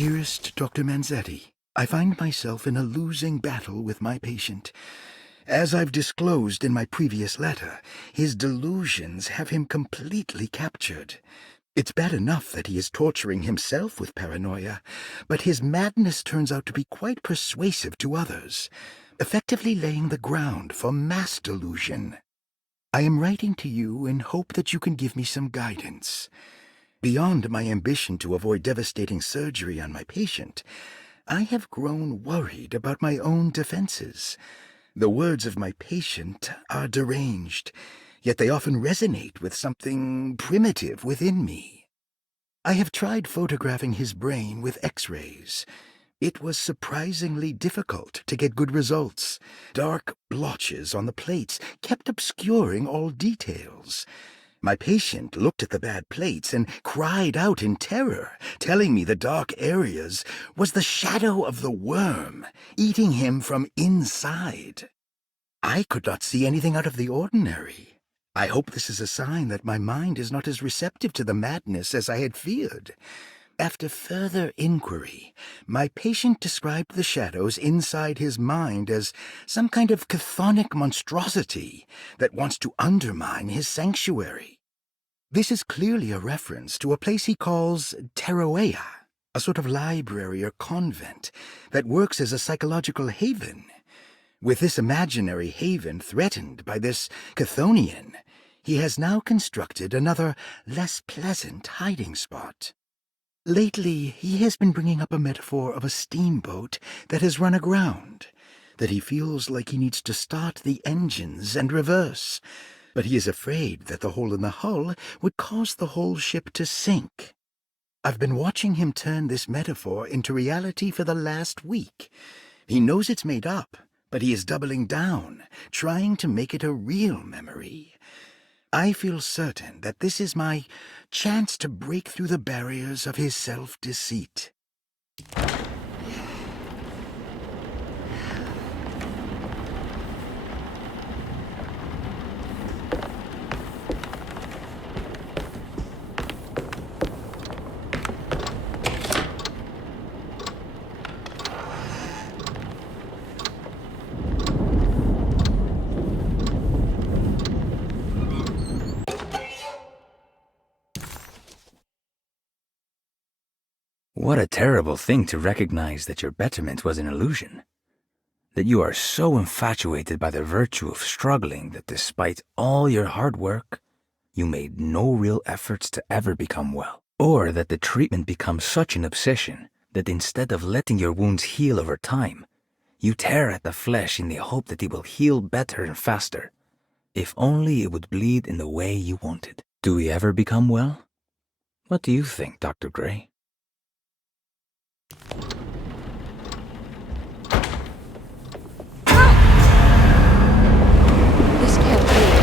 Dearest Dr. Manzetti, I find myself in a losing battle with my patient. As I've disclosed in my previous letter, his delusions have him completely captured. It's bad enough that he is torturing himself with paranoia, but his madness turns out to be quite persuasive to others, effectively laying the ground for mass delusion. I am writing to you in hope that you can give me some guidance. Beyond my ambition to avoid devastating surgery on my patient, I have grown worried about my own defenses. The words of my patient are deranged, yet they often resonate with something primitive within me. I have tried photographing his brain with X-rays. It was surprisingly difficult to get good results. Dark blotches on the plates kept obscuring all details. My patient looked at the bad plates and cried out in terror, telling me the dark areas was the shadow of the worm, eating him from inside. I could not see anything out of the ordinary. I hope this is a sign that my mind is not as receptive to the madness as I had feared. After further inquiry, my patient described the shadows inside his mind as some kind of chthonic monstrosity that wants to undermine his sanctuary. This is clearly a reference to a place he calls Teroea, a sort of library or convent that works as a psychological haven. With this imaginary haven threatened by this Chthonian, he has now constructed another, less pleasant hiding spot. Lately, he has been bringing up a metaphor of a steamboat that has run aground, that he feels like he needs to start the engines and reverse, but he is afraid that the hole in the hull would cause the whole ship to sink. I've been watching him turn this metaphor into reality for the last week. He knows it's made up, but he is doubling down, trying to make it a real memory. I feel certain that this is my chance to break through the barriers of his self-deceit. What a terrible thing to recognize that your betterment was an illusion. That you are so infatuated by the virtue of struggling that despite all your hard work, you made no real efforts to ever become well. Or that the treatment becomes such an obsession that instead of letting your wounds heal over time, you tear at the flesh in the hope that it will heal better and faster, if only it would bleed in the way you wanted. Do we ever become well? What do you think, Dr. Gray? This can't be.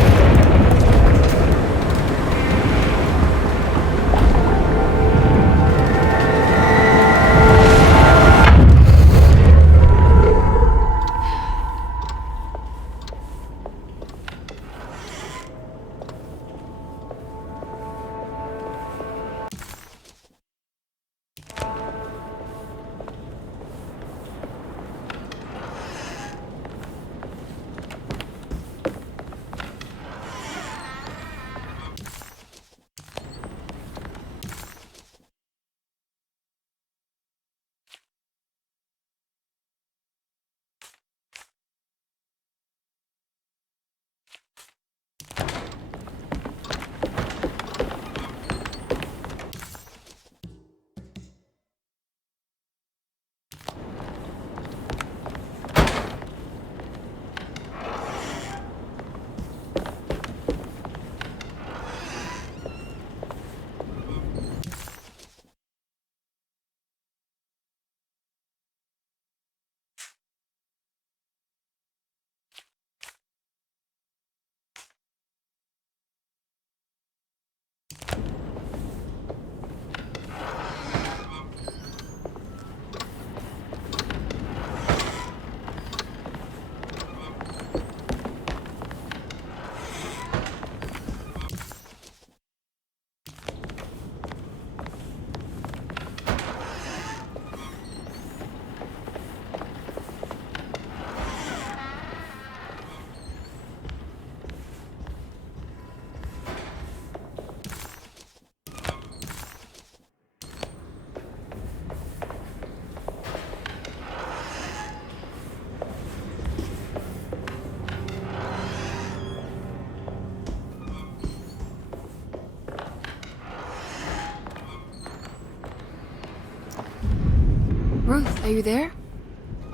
Are you there?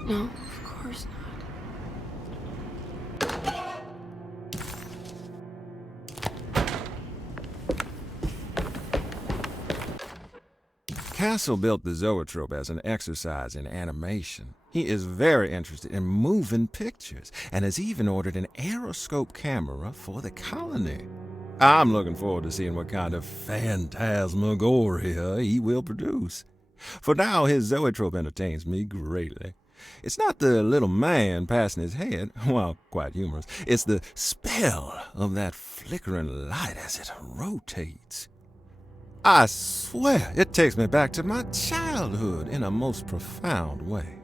No, of course Castle built the zoetrope as an exercise in animation. He is very interested in moving pictures and has even ordered an aeroscope camera for the colony. I'm looking forward to seeing what kind of phantasmagoria he will produce. For now, his zoetrope entertains me greatly. It's not the little man passing his head, while quite humorous. It's the spell of that flickering light as it rotates. I swear, it takes me back to my childhood in a most profound way.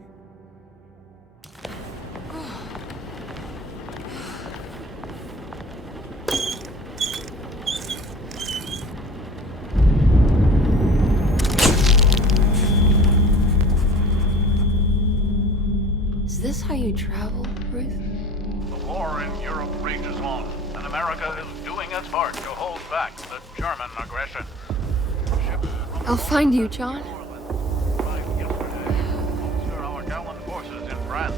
Is this how you travel, Ruth? The war in Europe rages on, and America is doing its part to hold back the German aggression. I'll find you, John. Our gallant forces in France.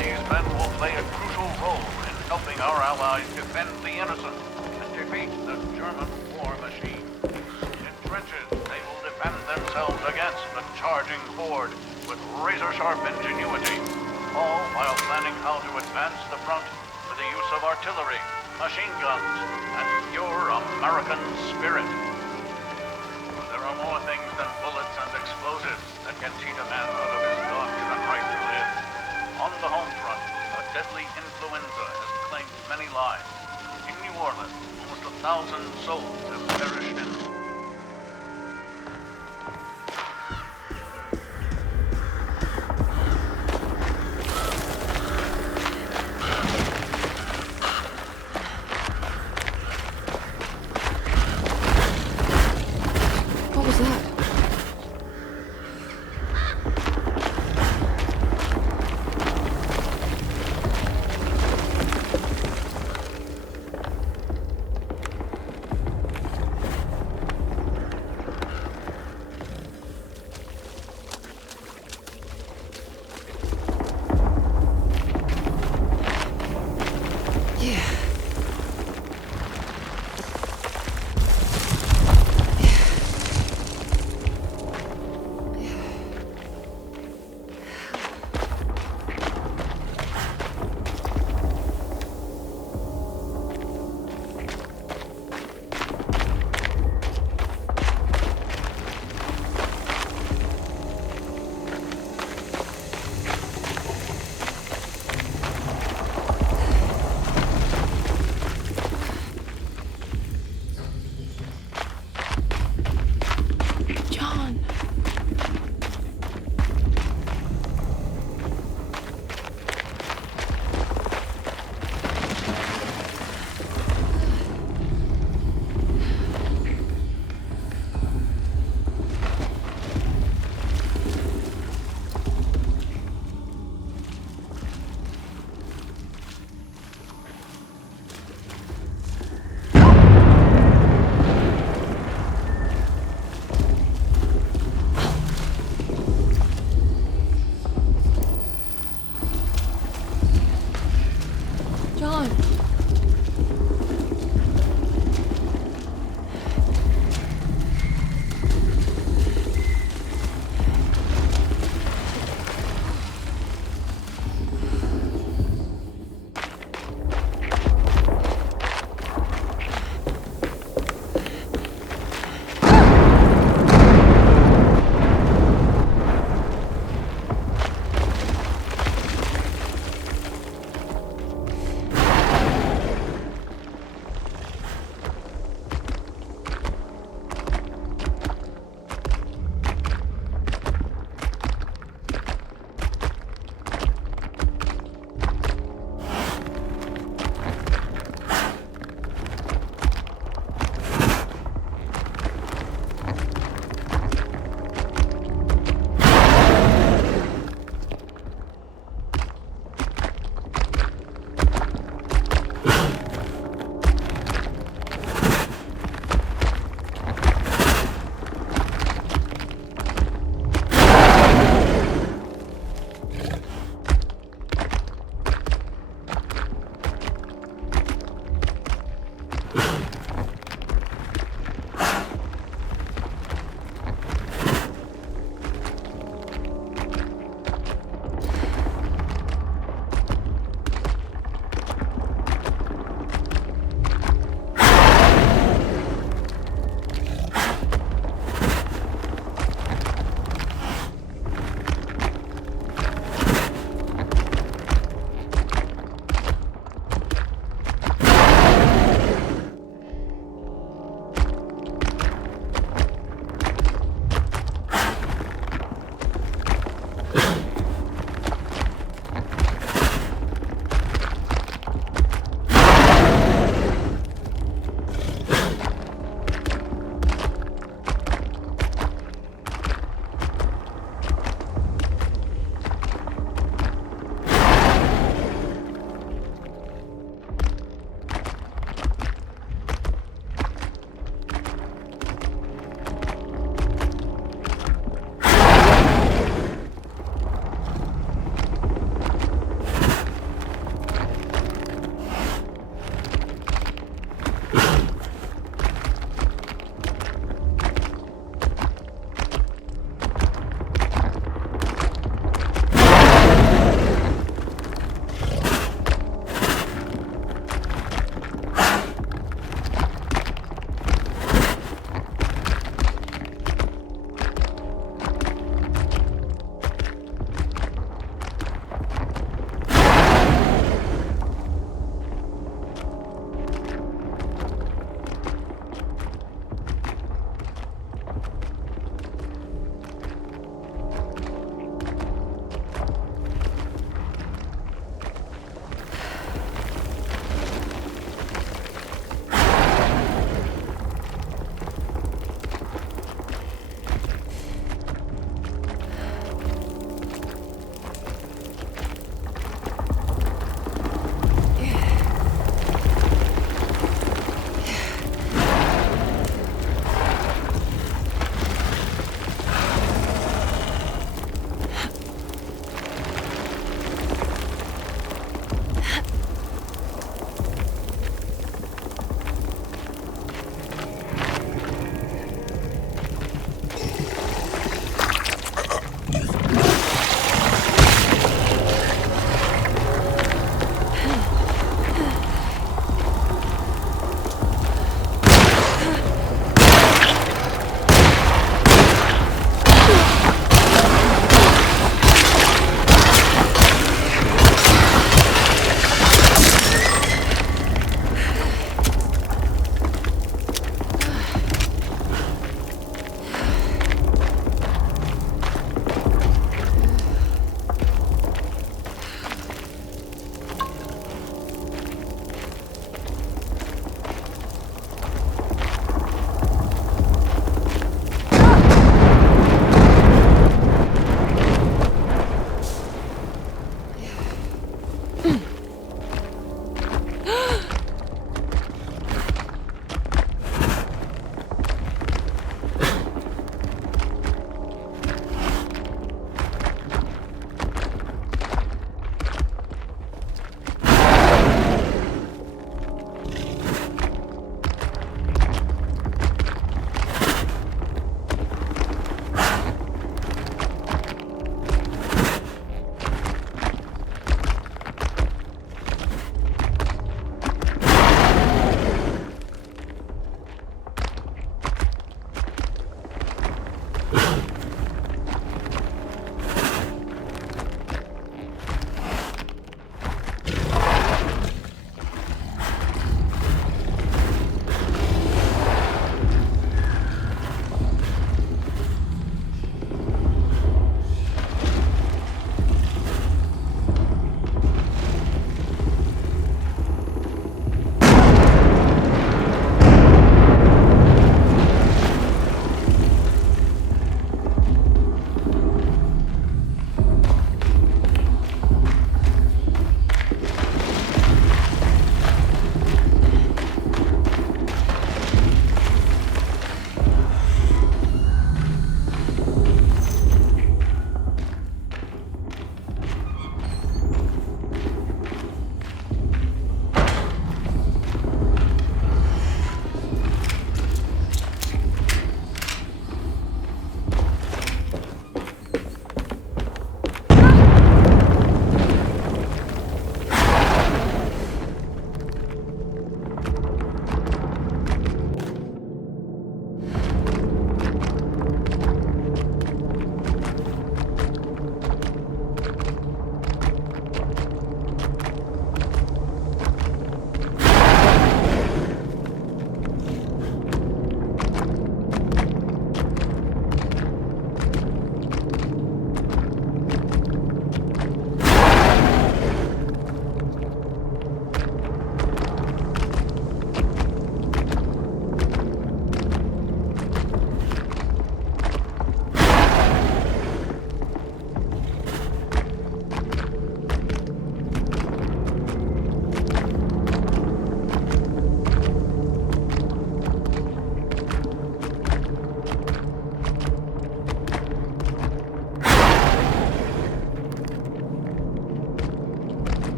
These men will play a crucial role in helping our allies defend the innocent and defeat the German war machine. In trenches, they will defend themselves against the charging horde with razor-sharp ingenuity, all while planning how to advance the front with the use of artillery, machine guns, and pure American spirit. There are more things than bullets and explosives that can cheat a man out of his God-given right to live. On the home front, a deadly influenza has claimed many lives. In New Orleans, almost 1,000 souls have perished in What was that?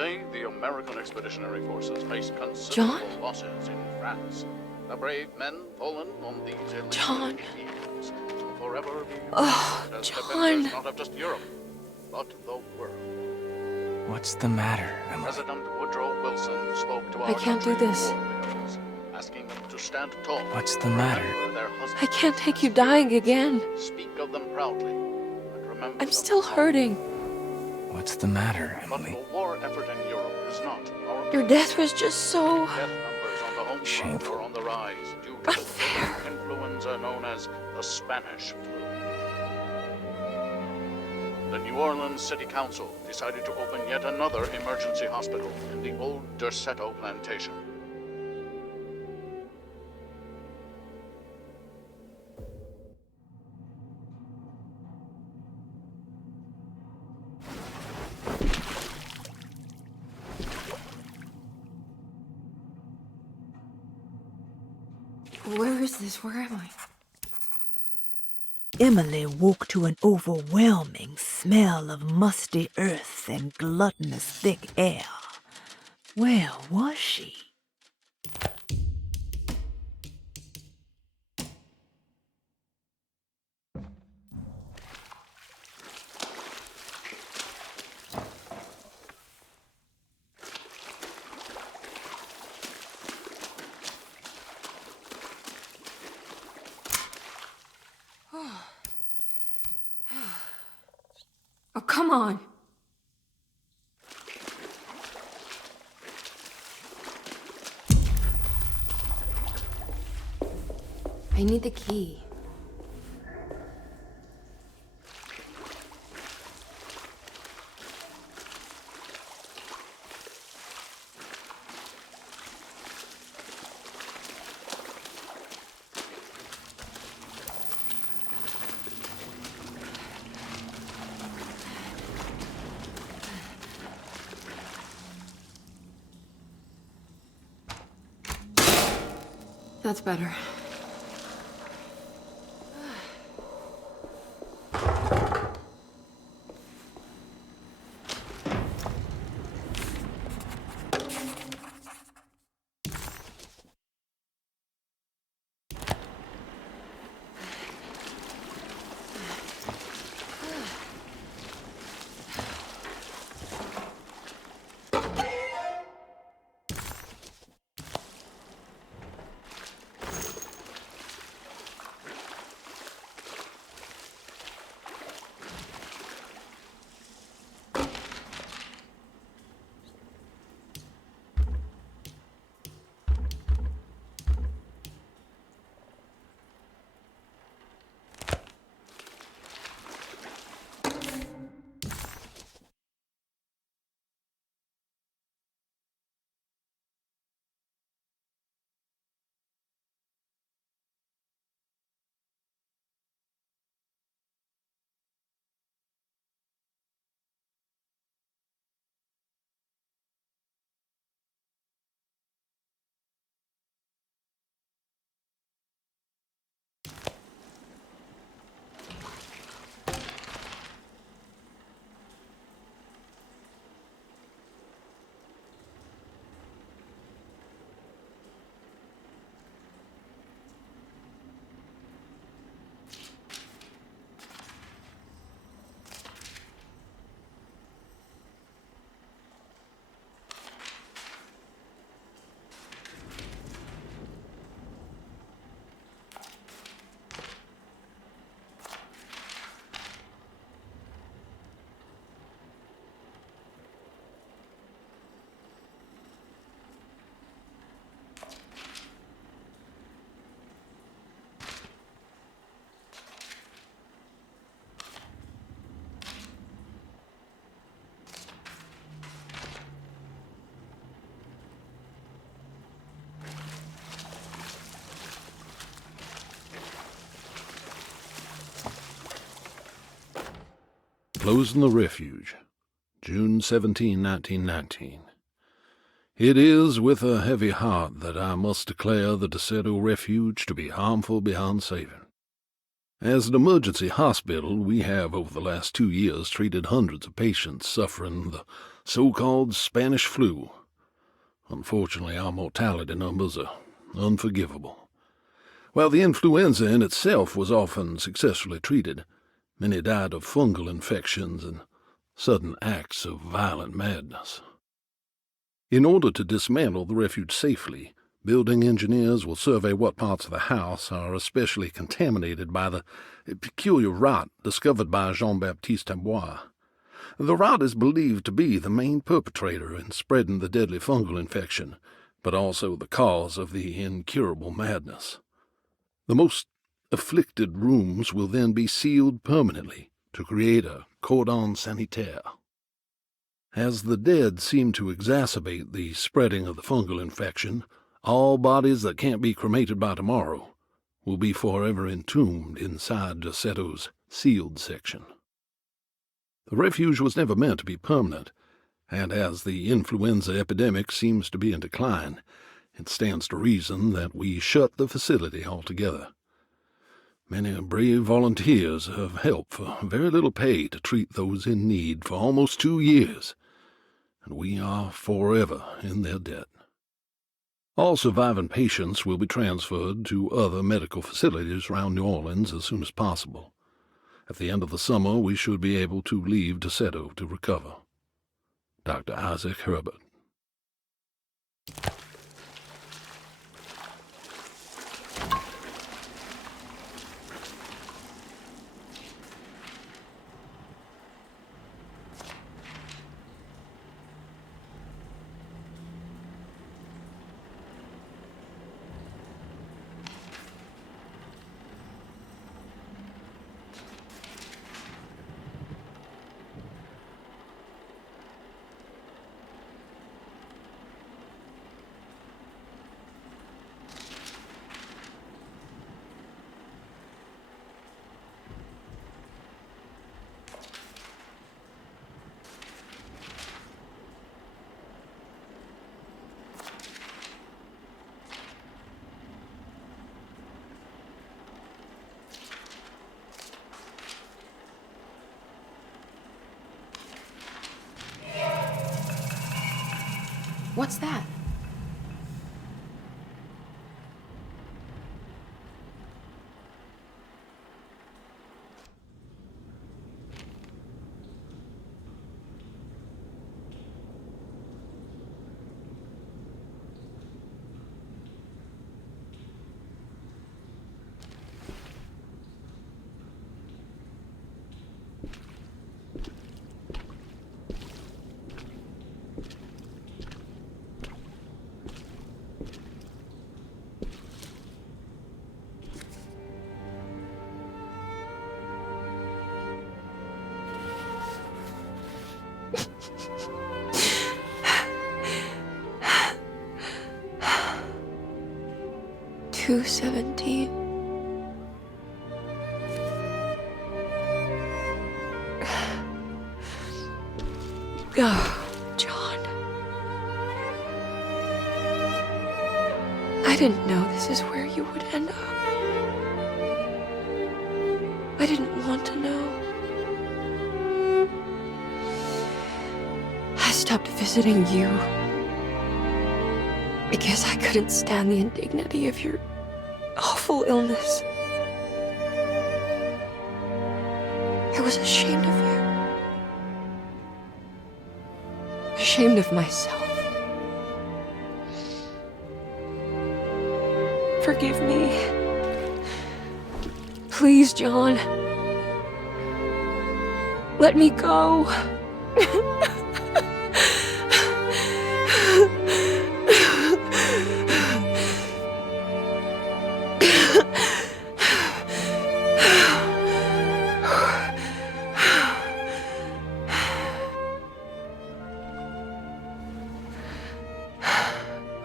Today, the American Expeditionary Forces face John? considerable losses in France. The brave men fallen on these John. fields will forever be Oh, remembered as John. defenders not of just Europe, but the world. What's the matter, Emily? President Woodrow Wilson spoke to our I can't do country this. war widows, asking them to stand tall. What's the matter? Remember their husbands I can't take and you dying wives. again. Speak of them proudly, and remember I'm them still fondly. hurting. What's the matter, But Emily? the war effort in Europe is not our Your death was just so... death numbers on the home front Shameful. are on the rise due to Unfair. the influenza known as the Spanish flu. The New Orleans City Council decided to open yet another emergency hospital in the old Derceto plantation. Where is this? Where am I? Emily woke to an overwhelming smell of musty earth and gluttonous thick air. Where was she? Oh, come on. I need the key. That's better. Closing the Refuge, June 17, 1919. It is with a heavy heart that I must declare the Derceto Refuge to be harmful beyond saving. As an emergency hospital, we have over the last 2 years treated hundreds of patients suffering the so-called Spanish flu. Unfortunately, our mortality numbers are unforgivable. While the influenza in itself was often successfully treated, many died of fungal infections and sudden acts of violent madness. In order to dismantle the refuge safely, building engineers will survey what parts of the house are especially contaminated by the peculiar rot discovered by Jean-Baptiste Tabois. The rot is believed to be the main perpetrator in spreading the deadly fungal infection, but also the cause of the incurable madness. The most afflicted rooms will then be sealed permanently to create a cordon sanitaire. As the dead seem to exacerbate the spreading of the fungal infection, all bodies that can't be cremated by tomorrow will be forever entombed inside Derceto's sealed section. The refuge was never meant to be permanent, and as the influenza epidemic seems to be in decline, it stands to reason that we shut the facility altogether. Many brave volunteers have helped for very little pay to treat those in need for almost 2 years, and we are forever in their debt. All surviving patients will be transferred to other medical facilities around New Orleans as soon as possible. At the end of the summer, we should be able to leave Derceto to recover. Dr. Isaac Herbert. What's that? $217. Oh, John. I didn't know this is where you would end up. I didn't want to know. I stopped visiting you because I couldn't stand the indignity of your awful illness. I was ashamed of you. Ashamed of myself. Forgive me. Please, John. Let me go.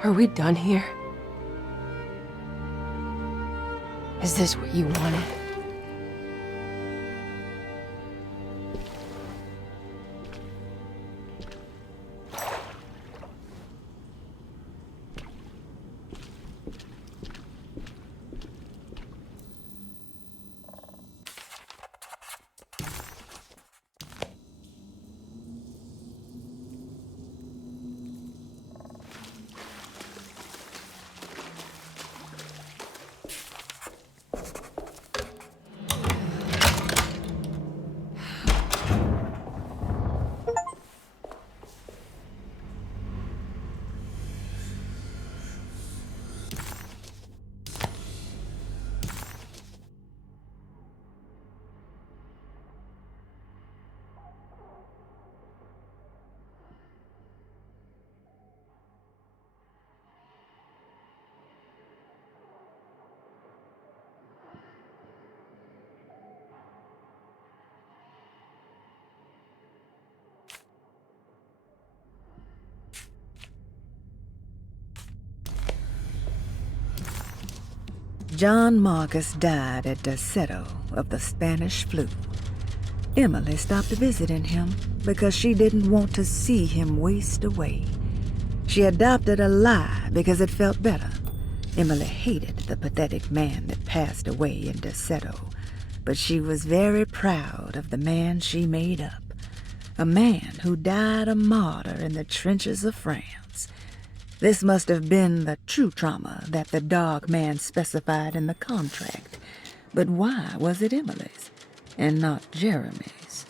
Are we done here? Is this what you wanted? John Marcus died at Derceto of the Spanish flu. Emily stopped visiting him because she didn't want to see him waste away. She adopted a lie because it felt better. Emily hated the pathetic man that passed away in Derceto, but she was very proud of the man she made up. A man who died a martyr in the trenches of France. This must have been the true trauma that the dog man specified in the contract. But why was it Emily's and not Jeremy's?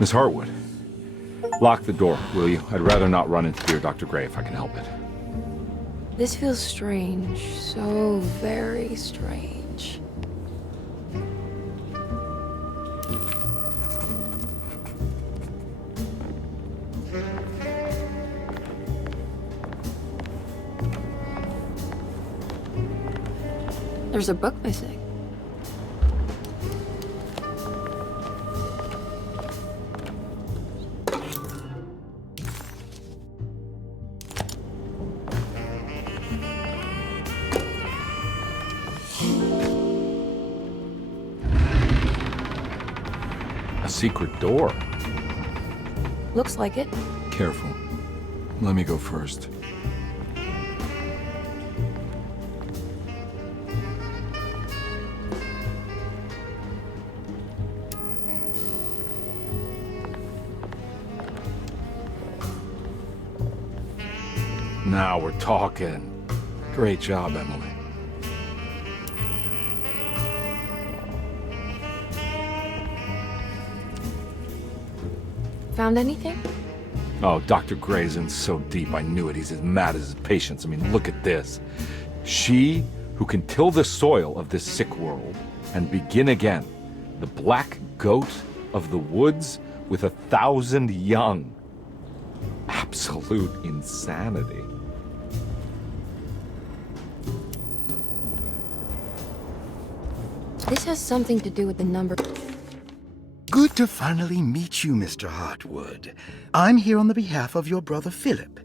Miss Hartwood, lock the door, will you? I'd rather not run into dear Dr. Gray if I can help it. This feels strange. So very strange. There's a book missing. A secret door. Looks like it. Careful. Let me go first. Now we're talking. Great job, Emily. Found anything? Oh, Dr. Gray's in so deep, I knew it. He's as mad as his patients. I mean, look at this. She who can till the soil of this sick world and begin again, the black goat of the woods with 1,000 young. Absolute insanity. This has something to do with the number. Good to finally meet you, Mr. Hartwood. I'm here on the behalf of your brother Philip.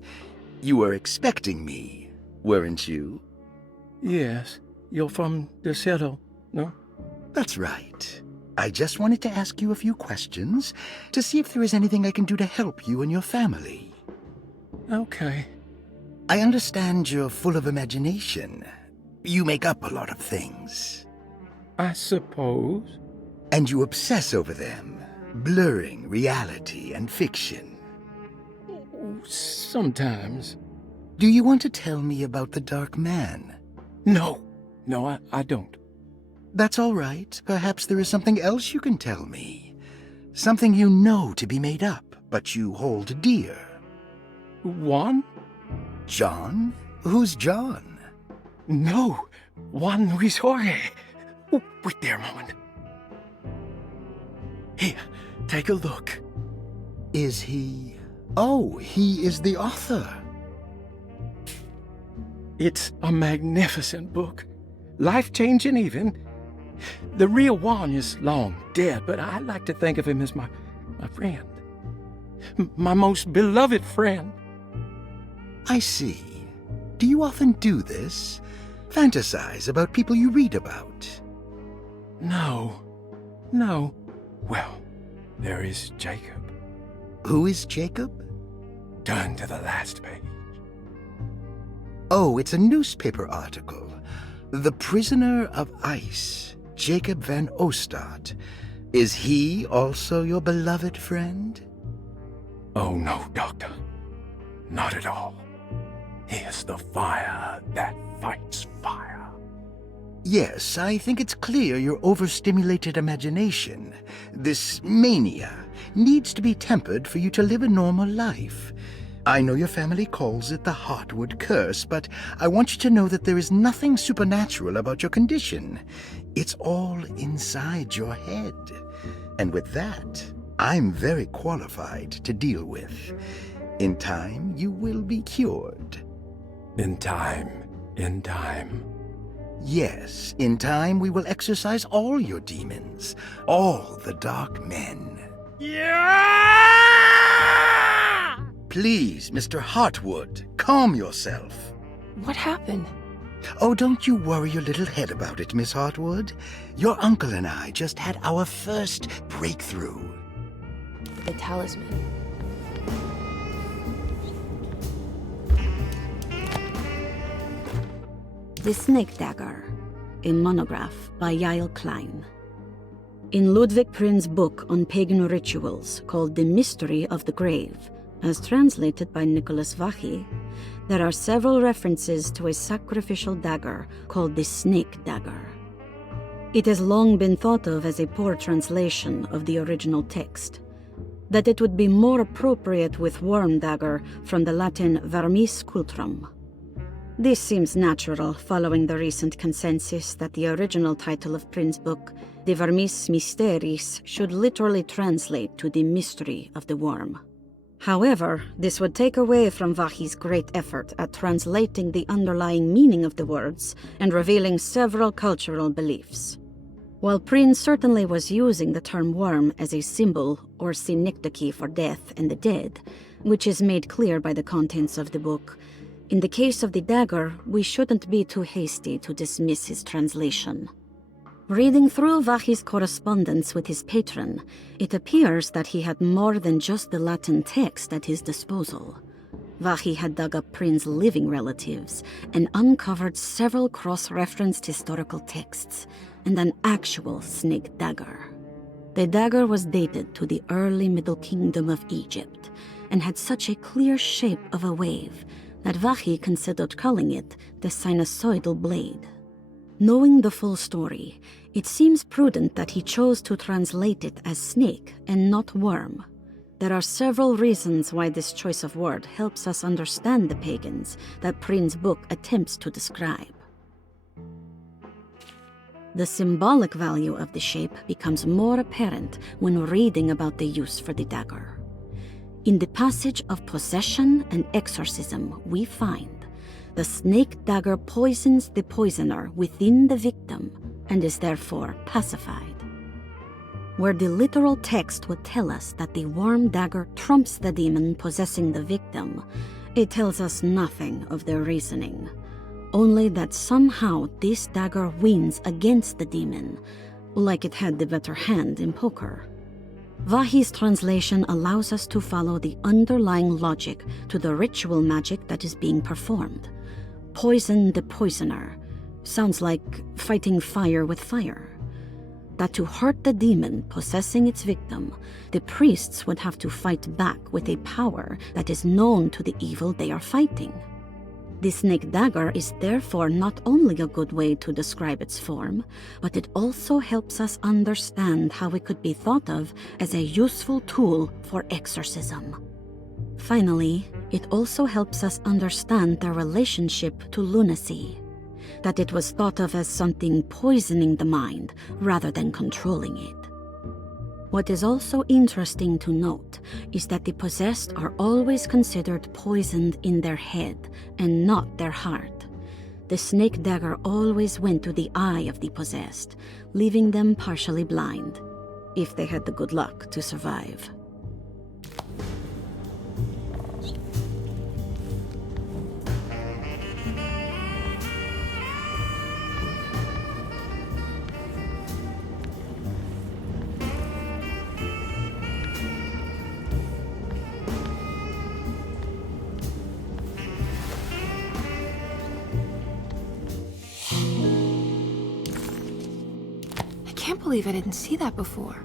You were expecting me, weren't you? Yes. You're from Derceto, no? That's right. I just wanted to ask you a few questions to see if there is anything I can do to help you and your family. Okay. I understand you're full of imagination. You make up a lot of things. I suppose. And you obsess over them, blurring reality and fiction. Sometimes. Do you want to tell me about the Dark Man? No, I don't. That's all right. Perhaps there is something else you can tell me. Something you know to be made up, but you hold dear. Juan? John? Who's John? No, Juan Luis Jorge. Oh, wait there a moment. Here, take a look. Is he... Oh, he is the author. It's a magnificent book. Life-changing even. The real Juan is long dead, but I like to think of him as my friend. My most beloved friend. I see. Do you often do this? Fantasize about people you read about? No. Well, there is Jacob. Who is Jacob? Turn to the last page. Oh, it's a newspaper article. The Prisoner of Ice, Jacob van Ostad. Is he also your beloved friend? Oh, no, Doctor. Not at all. He is the fire that fights fire. Yes, I think it's clear your overstimulated imagination, this mania, needs to be tempered for you to live a normal life. I know your family calls it the Hartwood curse, but I want you to know that there is nothing supernatural about your condition. It's all inside your head. And with that, I'm very qualified to deal with. In time, you will be cured. In time. Yes, in time we will exorcise all your demons, all the dark men. Yeah! Please, Mr. Hartwood, calm yourself. What happened? Oh, don't you worry your little head about it, Miss Hartwood. Your uncle and I just had our first breakthrough. The talisman. The Snake Dagger, a monograph by Yael Klein. In Ludwig Prin's book on pagan rituals called The Mystery of the Grave, as translated by Nicholas Vachy, there are several references to a sacrificial dagger called the Snake Dagger. It has long been thought of as a poor translation of the original text, that it would be more appropriate with worm dagger from the Latin vermis cultrum. This seems natural following the recent consensus that the original title of Prin's book, De Vermis Mysteris, should literally translate to the mystery of the worm. However, this would take away from Vachy's great effort at translating the underlying meaning of the words and revealing several cultural beliefs. While Prin certainly was using the term worm as a symbol or synecdoche for death and the dead, which is made clear by the contents of the book, in the case of the dagger, we shouldn't be too hasty to dismiss his translation. Reading through Vachy's correspondence with his patron, it appears that he had more than just the Latin text at his disposal. Vachy had dug up Prin's living relatives and uncovered several cross-referenced historical texts and an actual snake dagger. The dagger was dated to the early Middle Kingdom of Egypt and had such a clear shape of a wave that Vachy considered calling it the sinusoidal blade. Knowing the full story, it seems prudent that he chose to translate it as snake and not worm. There are several reasons why this choice of word helps us understand the pagans that Prin's book attempts to describe. The symbolic value of the shape becomes more apparent when reading about the use for the dagger. In the passage of possession and exorcism, we find the snake dagger poisons the poisoner within the victim and is therefore pacified. Where the literal text would tell us that the warm dagger trumps the demon possessing the victim, it tells us nothing of their reasoning, only that somehow this dagger wins against the demon, like it had the better hand in poker. Vahi's translation allows us to follow the underlying logic to the ritual magic that is being performed. Poison the poisoner sounds like fighting fire with fire. That to hurt the demon possessing its victim, the priests would have to fight back with a power that is known to the evil they are fighting. The snake dagger is therefore not only a good way to describe its form, but it also helps us understand how it could be thought of as a useful tool for exorcism. Finally, it also helps us understand their relationship to lunacy, that it was thought of as something poisoning the mind rather than controlling it. What is also interesting to note is that the possessed are always considered poisoned in their head and not their heart. The snake dagger always went to the eye of the possessed, leaving them partially blind, if they had the good luck to survive. I can't believe I didn't see that before.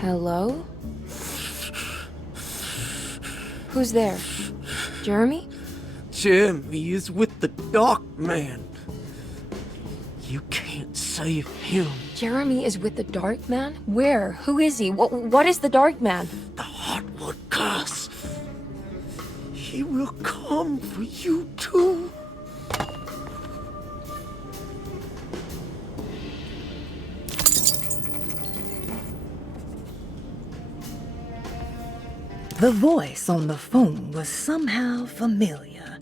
Hello? Who's there? Jeremy? Jeremy is with the Dark Man. You can't save him. Jeremy is with the Dark Man? Where? Who is he? What is the Dark Man? The Heartwood curse. He will come for you too. The voice on the phone was somehow familiar,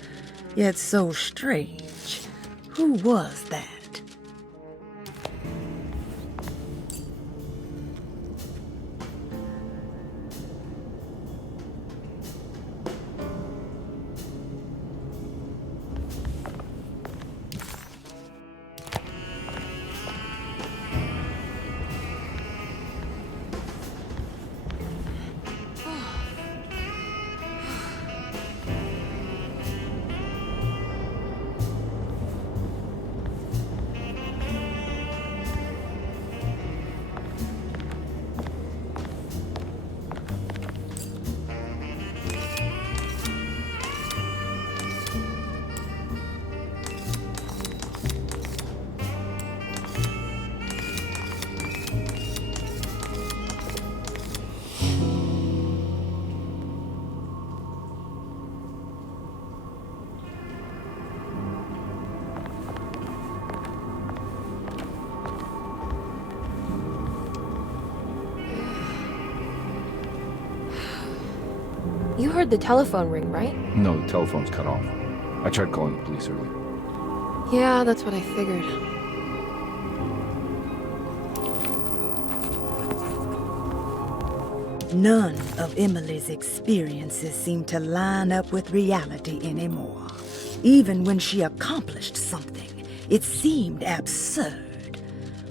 yet so strange. Who was that? You heard the telephone ring, right? No, the telephone's cut off. I tried calling the police earlier. Yeah, that's what I figured. None of Emily's experiences seemed to line up with reality anymore. Even when she accomplished something, it seemed absurd.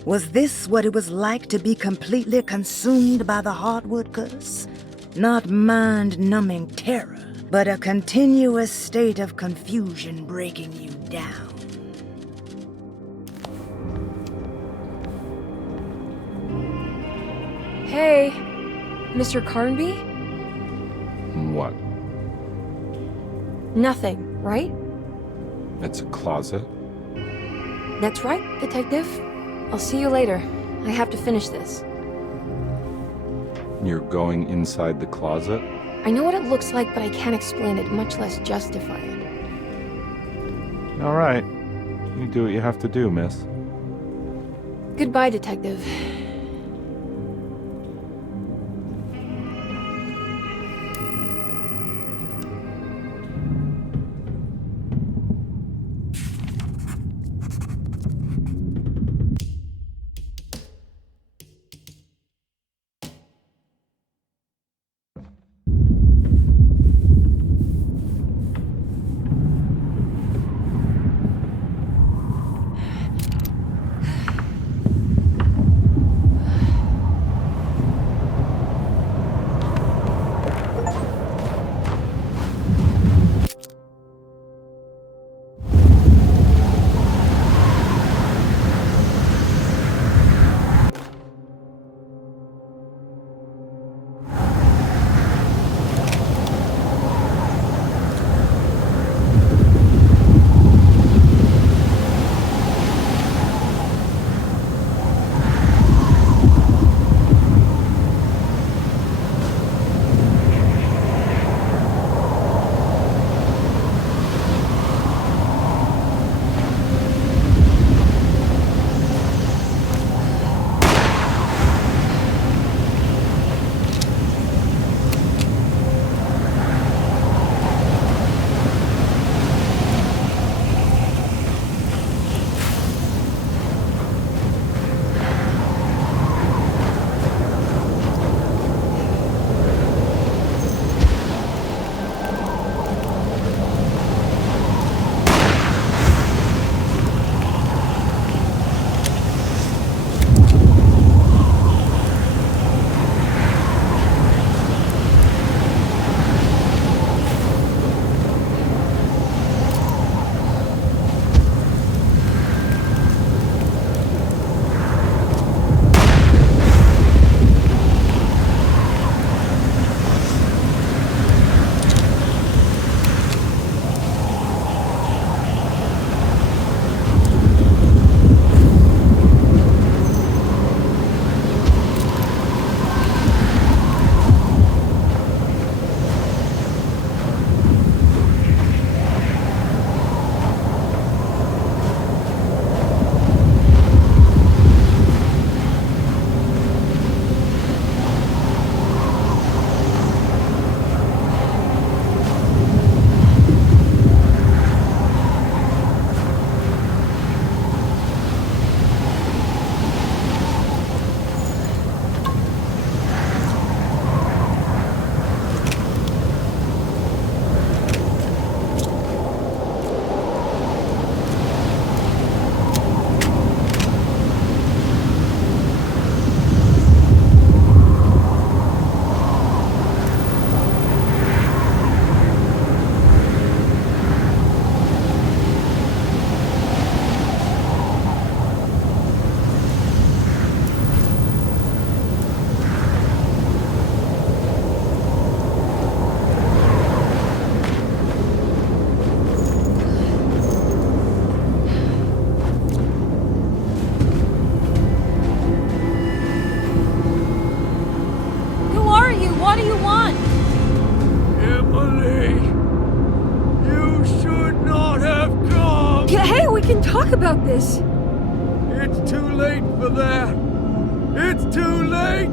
Was this what it was like to be completely consumed by the Heartwood curse? Not mind-numbing terror, but a continuous state of confusion breaking you down. Hey, Mr. Carnby? what? Nothing, right? It's a closet. That's right, Detective. I'll see you later. I have to finish this. You're going inside the closet? I know what it looks like, but I can't explain it, much less justify it. All right. You do what you have to do, miss. Goodbye, Detective. Talk about this. It's too late for that. It's too late.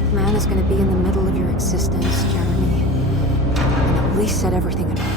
dark man is gonna be in the middle of your existence, Jeremy. And at least set everything in order.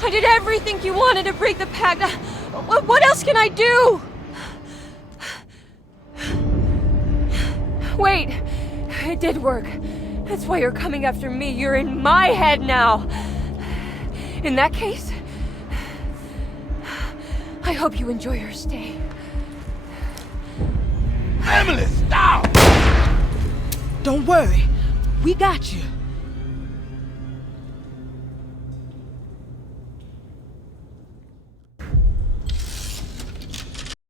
I did everything you wanted to break the pact. What else can I do? Wait, it did work. That's why you're coming after me. You're in my head now. In that case, I hope you enjoy your stay. Emily, stop! Don't worry. We got you.